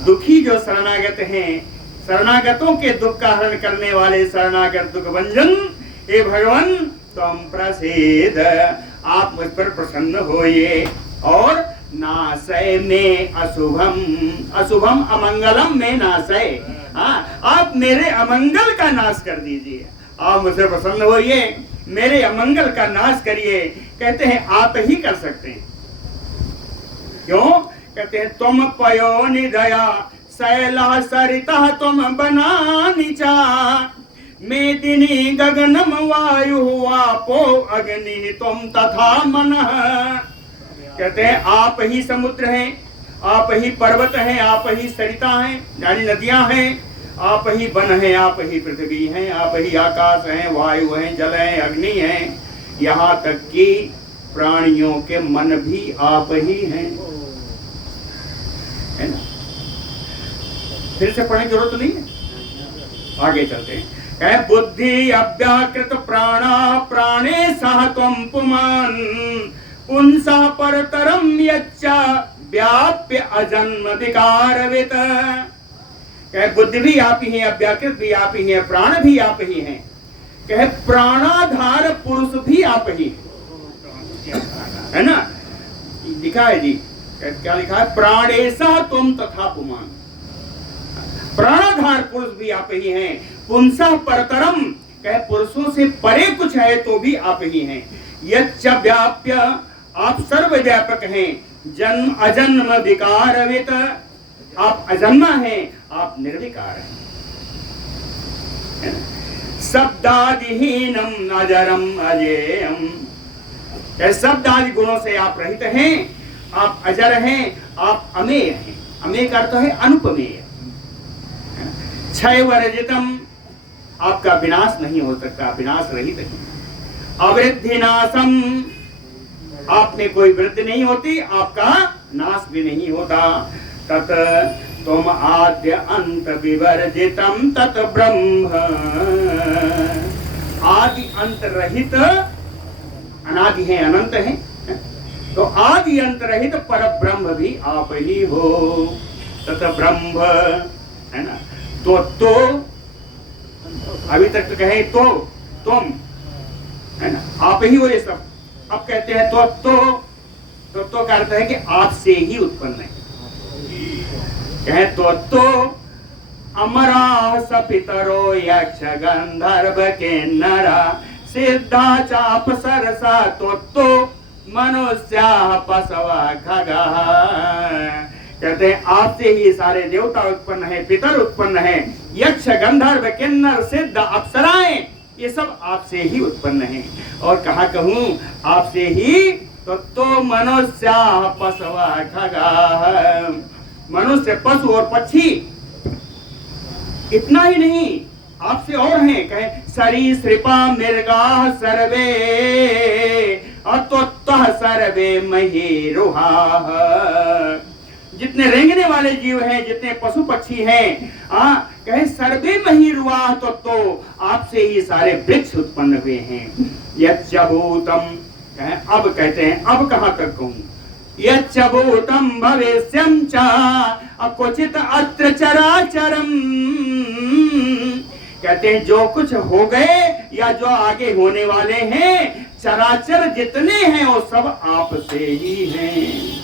दुखी जो शरणागत हैं, शरणागतों के दुख का हरण करने वाले शरणागत दुख भंजन, हे भगवान तुम प्रसीद, आप मुझ पर प्रसन्न होइए और नाशय में अशुभम, अशुभम अमंगलम में नाशय, हाँ आप मेरे अमंगल का नाश कर दीजिए, आप मुझसे प्रसन्न होइए, मेरे अमंगल का नाश करिए। कहते हैं आप ही कर सकते हैं। क्यों? कहते हैं तुम पयो निदया शैला सरिता तुम बना नीचा मेदिनी गगनम वायु वापो अग्नि तुम तथा मनः। कहते हैं आप ही समुद्र हैं, आप ही पर्वत हैं, आप ही सरिता हैं यानी नदियां हैं, आप ही वन हैं, आप ही पृथ्वी हैं, आप ही आकाश हैं, वायु हैं, जल हैं, अग्नि हैं, यहाँ तक कि प्राणियों के मन भी आप ही हैं, है ना? फिर से पढ़ने की जरूरत तो नहीं है, आगे चलते हैं। कहे बुद्धि अव्याकृत प्राणा प्राणे सह त्वं पुमान् पुंसा परतरम यच्चा व्याप्य अजन्म विकारवित। कहे बुद्धि भी आप ही हैं, अव्याकृत भी आप ही हैं, प्राण भी आप ही हैं। कहे प्राणाधार पुरुष भी आप ही है ना? लिखा है जी, क्या लिखा है? प्राणेशा तुम तथा पुमान, प्राणाधार पुरुष भी आप ही हैं। पुंसा परतरम, कहे पुरुषों से परे कुछ है तो भी आप ही हैं। यच्च व्याप्य, आप सर्वव्यापक हैं। जन्म अजन्म विकारवित, आप अजन्मा हैं, आप निर्विकार हैं। शब्दादिहीनम अजरम अजेयम, शब्द आदि गुणों से आप रहित हैं, आप अजर हैं, आप अमेय हैं। अमेय का अर्थ है अनुपमेय। क्षय वर्जितम, आपका विनाश नहीं हो सकता, विनाश रहित है। अवृद्धि नाशम, आपने कोई वृद्धि नहीं होती, आपका नाश भी नहीं होता। तत तुम आद्य अंत विवर्जितम तत ब्रह्म, आदि अंत रहित, अनादि है अनंत है, तो आदि अंत रहित पर ब्रह्म भी आप ही हो। तत ब्रह्म है ना, तो अभी तक तो कहे तो तुम है ना, आप ही हो ये सब। अब कहते हैं तो का अर्थ है कि आपसे ही उत्पन्न है। कहे तो अमरा सपितरो यक्ष गंधर्व के नरा सिद्धा चाप सरसा तो मनुष्या पशवा खगा। कहते हैं आपसे ही सारे देवता उत्पन्न है, पितर उत्पन्न है, यक्ष गंधर्व किन्नर सिद्ध अप्सराएं ये सब आपसे ही उत्पन्न है। और कहा कहूं आपसे ही तो मनुष्य पशवा खगा, मनुष्य पशु और पक्षी, इतना ही नहीं आपसे और हैं। कहे सरीसृपा मृगा सर्वे अतोत्तः सर्वे महीरुहा, जितने रेंगने वाले जीव हैं, जितने पशु पक्षी हैं, कहे सर्वे महीरुहा, तो आपसे ही सारे वृक्ष उत्पन्न हुए हैं। यच्चभूतम, अब कहते हैं अब कहां तक कहूं, यच्चभूतम भविष्यं च क्वचित अत्र चराचरम, कहते हैं जो कुछ हो गए या जो आगे होने वाले हैं, चराचर जितने हैं वो सब आपसे ही हैं।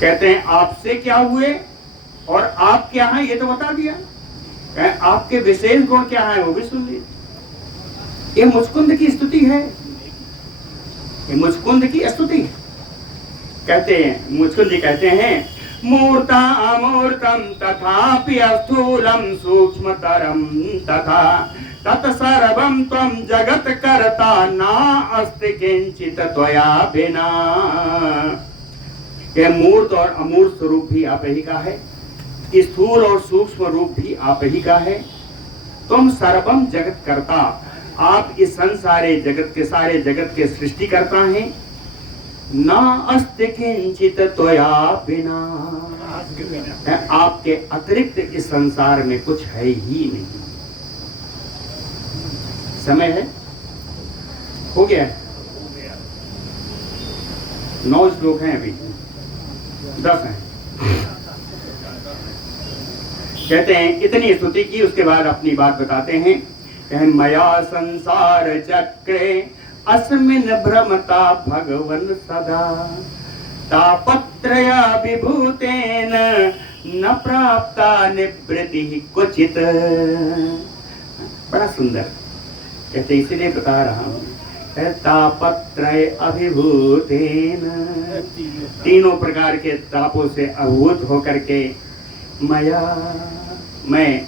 कहते हैं आपसे क्या हुए और आप क्या हैं ये तो बता दिया, आपके विशेष गुण क्या है वो भी सुन लीजिए। ये मुचकुंद की स्तुति है, ये मुचकुंद की स्तुति। कहते हैं मुचकुंद जी कहते हैं मूर्ता अमूर्तम तथापि स्थूलम सूक्ष्मतरम तथा तत्सर्वं त्वं जगत कर्ता ना अस्ति किंचित त्वया बिना। यह मूर्त और अमूर्त स्वरूप भी आप ही का है, स्थूल और सूक्ष्म रूप भी आप ही का है। तुम सर्वम जगत कर्ता, आप इस संसारे जगत के सारे जगत के सृष्टि करता हैं। ना अस्ति किंचित त्वया बिना, आपके अतिरिक्त इस संसार में कुछ है ही नहीं। समय है, हो गया है, 9 श्लोक हैं, अभी 10 हैं। कहते हैं इतनी स्तुति की, उसके बाद अपनी बात बताते हैं। मया संसार चक्रे अस्मिन् भ्रमता भगवन् सदा तापत्रया विभूतेन न प्राप्ता निवृत्तिः क्वचित्। बड़ा सुंदर, कहते इसीलिए बता रहा हूँ, तापत्रय अभिभूतेन, तीनों प्रकार के तापों से अभूत होकर के मैं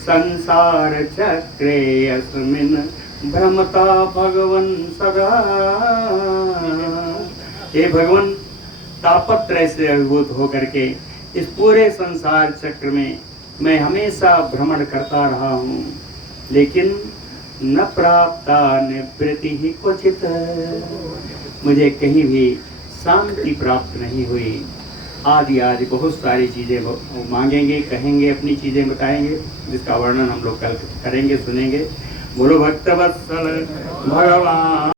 संसार चक्रे अस्मिन् भ्रमता भगवन् सदा। हे भगवान, तापत्रय से अभिभूत होकर के इस पूरे संसार चक्र में मैं हमेशा भ्रमण करता रहा हूँ, लेकिन न प्राप्ता निवृत्ति ही क्वचित, मुझे कहीं भी शांति प्राप्त नहीं हुई। आदि आदि बहुत सारी चीजें मांगेंगे, कहेंगे, अपनी चीजें बताएंगे, जिसका वर्णन हम लोग कल करेंगे, सुनेंगे। बोलो भक्तवत्सल भगवान।